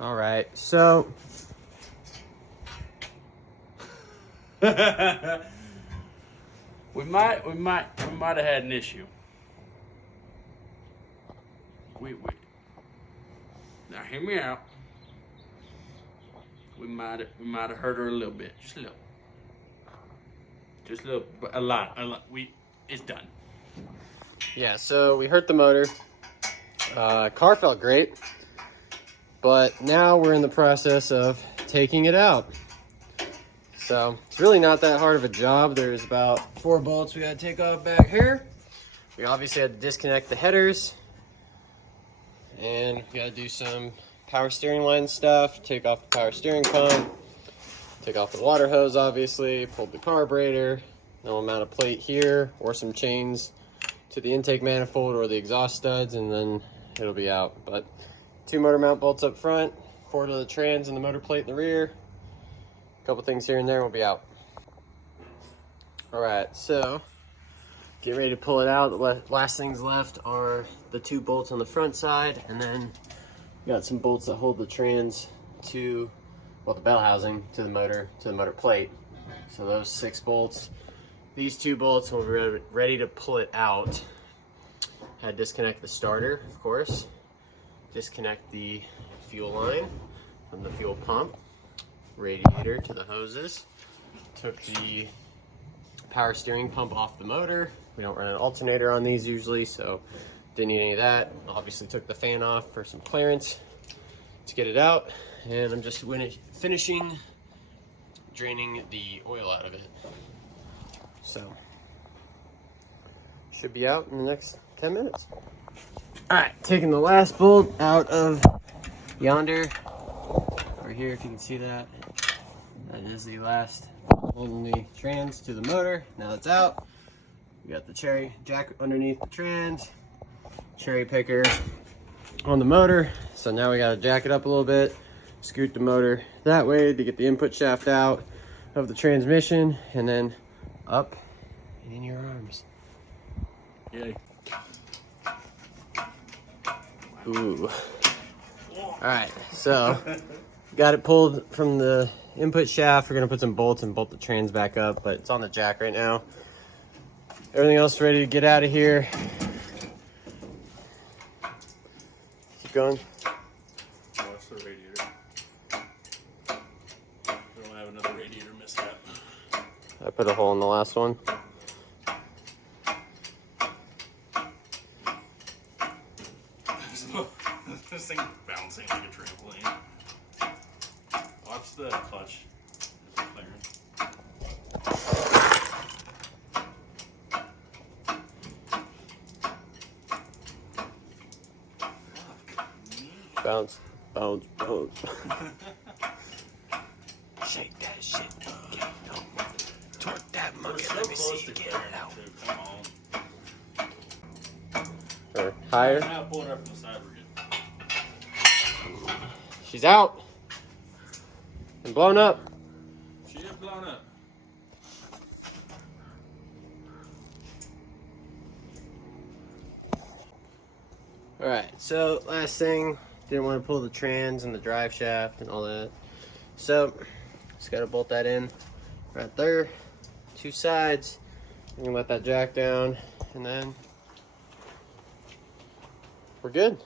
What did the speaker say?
All right, so we might have had an issue. We now hear me out. We might have hurt her a little bit, just a little, but a lot. It's done. yeah, so we hurt the motor. Car felt great, but now we're in the process of taking it out. So it's really not that hard of a job. There's about 4 bolts we gotta take off back here. We obviously had to disconnect the headers, and we gotta do some power steering line stuff, take off the power steering pump, take off the water hose, obviously, pull the carburetor. Then we'll mount a plate here or some chains to the intake manifold or the exhaust studs, and then it'll be out. But 2 motor mount bolts up front, 4 to the trans and the motor plate in the rear. A couple things here and there, we'll be out. All right, so get ready to pull it out. The last things left are the 2 bolts on the front side, and then we got some bolts that hold the trans to, well, the bell housing to the motor plate. So those 6 bolts. These 2 bolts when we're ready to pull it out. Had to disconnect the starter, of course. Disconnect the fuel line from the fuel pump, radiator to the hoses. Took the power steering pump off the motor. We don't run an alternator on these usually, so didn't need any of that. Obviously took the fan off for some clearance to get it out. And I'm just finishing draining the oil out of it. So, should be out in the next 10 minutes. All right, taking the last bolt out of yonder. Over here, if you can see that. That is the last holding the trans to the motor. Now it's out. We got the cherry jack underneath the trans, cherry picker on the motor. So now we gotta jack it up a little bit, scoot the motor that way to get the input shaft out of the transmission, and then up and in your arms. Yay. Ooh. All right, so got it pulled from the input shaft. We're gonna put some bolts and bolt the trans back up, but it's on the jack right now. Everything else ready to get out of here. Keep going. Watch the radiator. We don't have another radiator mishap. I put a hole in the last one. This thing bouncing like a trampoline. Watch the clutch. It's clearing. Bounce, bounce, bounce. Shake that shit. Torque that monkey. Let me see you get it out. Come on. Or higher. Now pull it up from the side. We're good. She's out and blown up. She is blown up. All right, so last thing, didn't want to pull the trans and the drive shaft and all that. So just got to bolt that in right there, 2 sides. You can let that jack down, and then we're good.